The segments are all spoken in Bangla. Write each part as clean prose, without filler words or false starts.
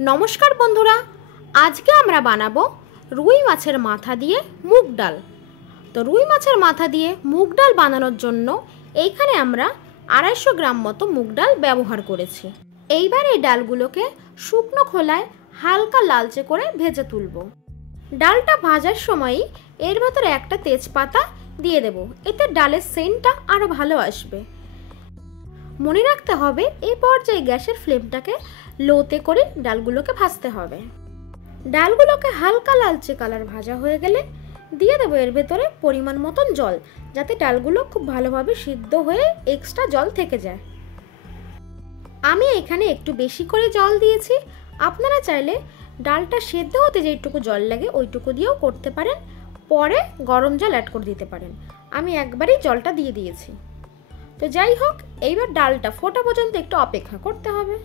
নমস্কার বন্ধুরা, আজকে আমরা বানাবো রুই মাছের মাথা দিয়ে মুগ ডাল। তো রুই মাছের মাথা দিয়ে মুগ ডাল বানানোর জন্য এইখানে আমরা 250 গ্রাম মতো মুগ ডাল ব্যবহার করেছি। এইবার এই ডালগুলোকে শুকনো খোলায় হালকা লালচে করে ভেজে তুলব। ডালটা ভাজার সময়ই এর ভেতরে একটা তেজপাতা দিয়ে দেব, এতে ডালের সেন্টটা আরও ভালো আসবে। মনে রাখতে হবে এই পর্যায়ে গ্যাসের ফ্লেমটাকে লোতে করে ডালগুলোকে ভাজতে হবে। ডালগুলোকে হালকা লালচে কালার ভাজা হয়ে গেলে দিয়ে দেবো এর ভেতরে পরিমাণ মতন জল, যাতে ডালগুলো খুব ভালোভাবে সিদ্ধ হয়ে এক্সট্রা জল থেকে যায়। আমি এখানে একটু বেশি করে জল দিয়েছি, আপনারা চাইলে ডালটা সেদ্ধ হতে যেটুকু জল লাগে ওইটুকু দিয়েও করতে পারেন, পরে গরম জল অ্যাড করে দিতে পারেন। আমি একবারেই জলটা দিয়ে দিয়েছি। তো যাই হোক, এইবার ডালটা ফোটা পর্যন্ত একটু অপেক্ষা করতে হবে।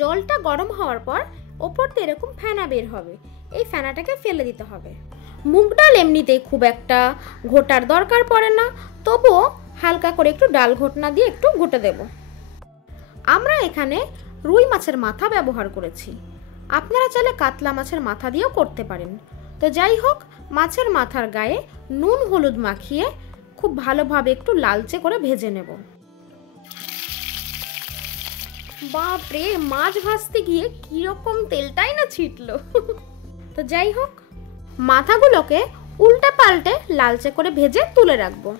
জলটা গরম হওয়ার পর ওপর দিয়ে এরকম ফেনা বের হবে, এই ফেনাটাকে ফেলে দিতে হবে। মুগ ডাল এমনিতেই খুব একটা ঘোটার দরকার পড়ে না, তবুও হালকা করে একটু ডাল ঘোটনা দিয়ে একটু ঘুটে দেব। আমরা এখানে রুই মাছের মাথা ব্যবহার করেছি, আপনারা চাইলে কাতলা মাছের মাথা দিয়েও করতে পারেন। তো যাই হোক, মাছের মাথার গায়ে নুন হলুদ মাখিয়ে খুব ভালোভাবে একটু লালচে করে ভেজে নেব। বাপরে, মাছ ভাজতে গিয়ে কিরকম তেলটাই না ছিটলো। তো যাই হোক, মাথাগুলোকে উল্টে পাল্টে লালচে করে ভেজে তুলে রাখবো।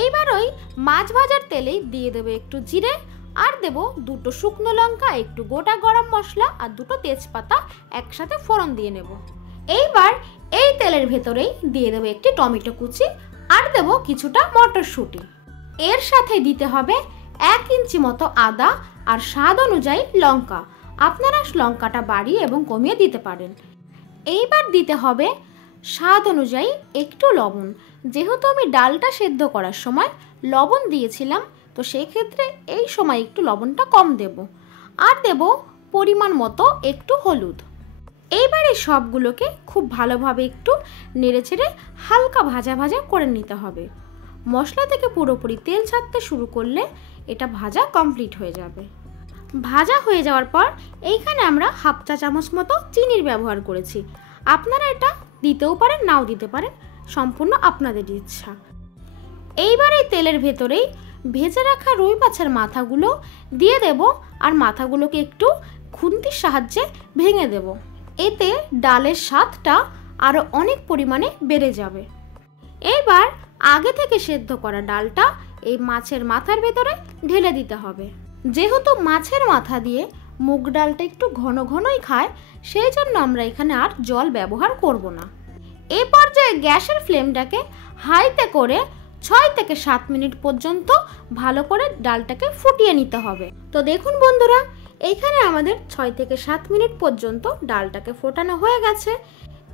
এইবার ওই মাছ ভাজার তেলেই দিয়ে দেবো একটু জিরে, আর দেব 2টো শুকনো লঙ্কা, একটু গোটা গরম মশলা আর 2টো তেজপাতা একসাথে ফোড়ন দিয়ে নেব। এইবার এই তেলের ভেতরেই দিয়ে দেবো একটি টমেটো কুচি, আর দেব কিছুটা মটরশুঁটি। এর সাথে দিতে হবে 1 ইঞ্চি মতো আদা আর স্বাদ অনুযায়ী লঙ্কা, আপনারা লঙ্কাটা বাড়িয়ে এবং কমিয়ে দিতে পারেন। এইবার দিতে হবে স্বাদ অনুযায়ী একটু লবণ, যেহেতু আমি ডালটা সেদ্ধ করার সময় লবণ দিয়েছিলাম, তো সেই ক্ষেত্রে এই সময় একটু লবণটা কম দেব। আর দেব পরিমাণ মতো একটু হলুদ। এইবার এই সবগুলোকে খুব ভালোভাবে একটু নেড়েচেড়ে হালকা ভাজা ভাজা করে নিতে হবে। মশলা থেকে পুরোপুরি তেল ছাড়তে শুরু করলে এটা ভাজা কমপ্লিট হয়ে যাবে। ভাজা হয়ে যাওয়ার পর এইখানে আমরা 1/2 চা চামচ মতো চিনির ব্যবহার করেছি, আপনারা এটা দিতেও পারেন নাও দিতে পারেন, সম্পূর্ণ আপনাদের ইচ্ছা। এইবার এই তেলের ভেতরেই ভেজে রাখা রুই মাছের মাথাগুলো দিয়ে দেব, আর মাথাগুলোকে একটু খুন্তির সাহায্যে ভেঙে দেব। এতে ডালের স্বাদটা আরও অনেক পরিমাণে বেড়ে যাবে। এইবার আগে থেকে সেদ্ধ করা ডালটা এই মাছের মাথার ভেতরে ঢেলে দিতে হবে। যেহেতু মাছের মাথা দিয়ে মুগ ডালটা একটু ঘন ঘনই খায়, সেই জন্য আমরা এখানে আর জল ব্যবহার করব না। এই পর্যায়ে গ্যাসের ফ্লেমটাকে হাইতে করে 6 থেকে 7 মিনিট পর্যন্ত ভালো করে ডালটাকে ফুটিয়ে নিতে হবে। তো দেখুন বন্ধুরা, এইখানে আমাদের 6 থেকে 7 মিনিট পর্যন্ত ডালটাকে ফোটানো হয়ে গেছে।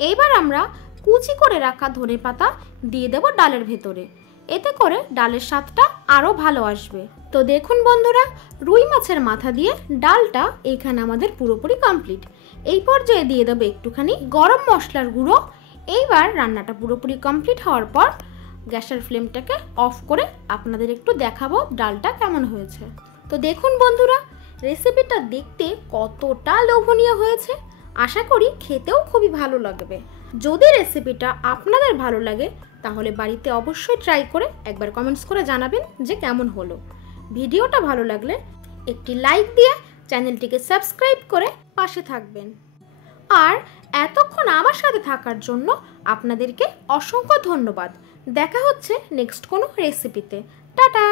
এইবার আমরা কুচি করে রাখা ধনেপাতা দিয়ে দেব ডালের ভেতরে, এতে করে ডালের স্বাদটা আরও ভালো আসবে। তো দেখুন বন্ধুরা, রুই মাছের মাথা দিয়ে ডালটা এইখানে আমাদের পুরোপুরি কমপ্লিট। এই পর্যায়ে দিয়ে দেবো একটুখানি গরম মশলার গুঁড়ো। এইবার রান্নাটা পুরোপুরি কমপ্লিট হওয়ার পর গ্যাসের ফ্লেমটাকে অফ করে আপনাদের একটু দেখাবো ডালটা কেমন হয়েছে। তো দেখুন বন্ধুরা, রেসিপিটা দেখতে কতটা লোভনীয় হয়েছে, আশা করি খেতেও খুবই ভালো লাগবে। যদি রেসিপিটা আপনাদের ভালো লাগে তাহলে বাড়িতে অবশ্যই ট্রাই করে একবার কমেন্টস করে জানাবেন যে কেমন হলো। ভিডিওটা ভালো লাগলে একটি লাইক দিয়ে চ্যানেলটিকে সাবস্ক্রাইব করে পাশে থাকবেন। আর এতক্ষণ আমার সাথে থাকার জন্য আপনাদেরকে অসংখ্য ধন্যবাদ। দেখা হচ্ছে নেক্সট কোনো রেসিপিতে। টাটা।